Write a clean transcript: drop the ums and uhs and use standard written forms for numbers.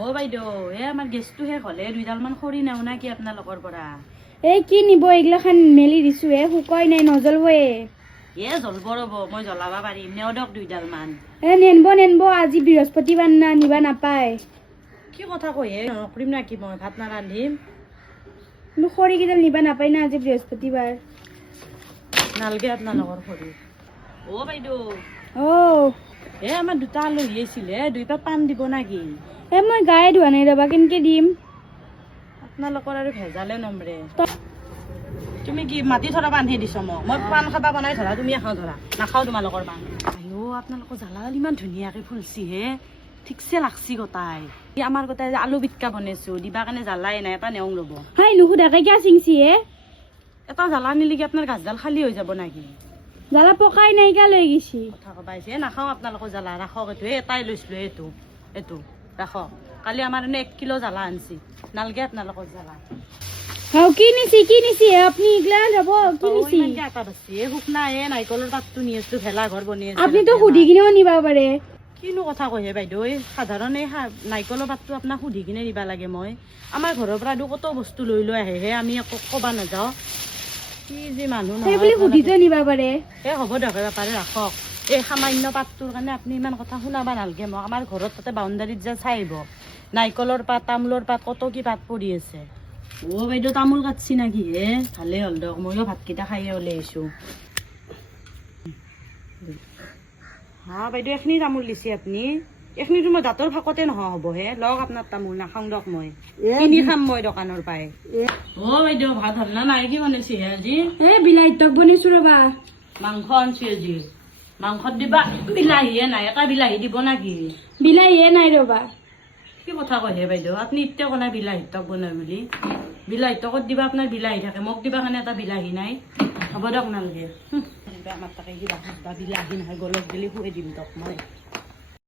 অ' বাইদেউ আমাৰ গেছটো শেষ হ'লে 2ডালমান খৰি নেও না কি আপোনালোকৰ পৰা? এই কি নিব এইগিলাখান মেলি দিছো শুকাই নাই নজ্বলবয়ে। জ্বলব ৰ'ব, মই জ্বলাব পাৰিম, নেও দিয়ক 2ডালমান। নেনব আজি বৃহস্পতিবাৰ না নিবা নাপায়। কি কথা কয় নকৰিম না কি, মই ভাত নাৰান্ধিম। কিন্তু খৰিকেইডাল নিবা নাপায় না আজি বৃহস্পতিবাৰ। নালগে আপোনালোকৰ খৰি। অ' বাইদেউ আমাৰ 2টা আলহী আহিছিলে, 2 পাত পাণ দিব নাকি? মই গায়ে ধোৱা নাই ৰবা, কেনেকে দিম? আপোনালোকৰ আৰু ভেজালে নমৰে। তুমি কি মাটি ধৰা বান্ধি দিছ মোক? মই পাণ খাবা বনাই ধৰা, তুমি এখন ধৰা। নাখাওঁ তোমালোকৰ পাণ। আপোনালোকৰ জ্বালাডাল ইমান ধুনীয়াকে ফুলছি হে, ঠিকছে লাগছি গোটাই। আমাৰ গোটাই আলু পিটকা বনাইছো, দিবা কাৰণে জ্বালাই নাই, এটা নেওঁ ৰ'ব। হাই নুসুধাকে কিয় চিংছি এটা জ্বালা নিলে কি আপোনাৰ গাছডাল খালী হৈ যাব নাকি? জ্বালা পকাই নাই কা লৈ গেছি। কথা কবাইছে নাখাওঁ আপোনালোকৰ জ্বালা, ৰাখক। এইটো এটাই লৈছিলো, এইটো ৰাখক। কালি আমাৰ 1 কিলো জ্বালা আনছি, নালগে আপোনালোকৰ জ্বালা। কি নিছি আপনি ইগলা যাব কি নিছি? শুকনা নাৰিকলৰ পাতটো নি আছো, ভেলা ঘৰ বনি আছে। আপনি তো সুধি কিনেও নিবা পাৰে। কিনো কথা কৈছে বাইদেউ? সাধাৰণ নাৰিকলৰ পাতটো আপোনাক সুধি কিনে নিবা লাগে? মই আমাৰ ঘৰৰ পৰা কত বস্তু লৈ আহে, আমি একো কবা নাযাওঁ। কি যে মানুহ সুধিতে নিবা পাৰে। হ'ব দিয়ক পাৰে, ৰাখক। এই সামান্য পাতটোৰ কাৰণে আপুনি ইমান কথা শুনাবা নালগে মোক। আমাৰ ঘৰত তাতে বাউণ্ডাৰীত যে চাই আহিব, নাৰিকলৰ পাত, তামোলৰ পাত, কত কি পাত পৰি আছে। অ' বাইদেউ তামোল কাটছি নাকি হে? ভালে হ'ল দিয়ক, ময়ো ভাতকেইটা খাইয়ে ওলাই আহিছো। বাইদেউ এখিনি তামোল দিছে আপুনি? এখিনিতো মই দাঁতৰ ফাকতে নহয় হ'ব হে। লওক আপোনাৰ তামোল, নাখাওঁ দিয়ক, মই কিনি খাম মই দোকানৰ পাই। অ' বাইদেউ ভাত হ'ল না নাই? কি বনাইছে আজি? বিলাহী টক বনাইছো ৰবা। মাংস আনছি আজি। মাংসত দিবা বিলাহীয়ে নাই, এটা বিলাহী দিব নাকি? বিলাহীয়ে নাই ৰবা। কি কথা কৈছে বাইদেউ? আপুনি এতিয়া কোৱা নাই বিলাহী টক বনাই বুলি। বিলাহী টকত দিবা আপোনাৰ বিলাহী থাকে, মোক দিবা কাৰণে এটা বিলাহী নাই। হ'ব দিয়ক নালগে। আমাৰ তাকে কিবা বিলাহী নহয়, গলত গেলি খুৱাই দিম তক মই।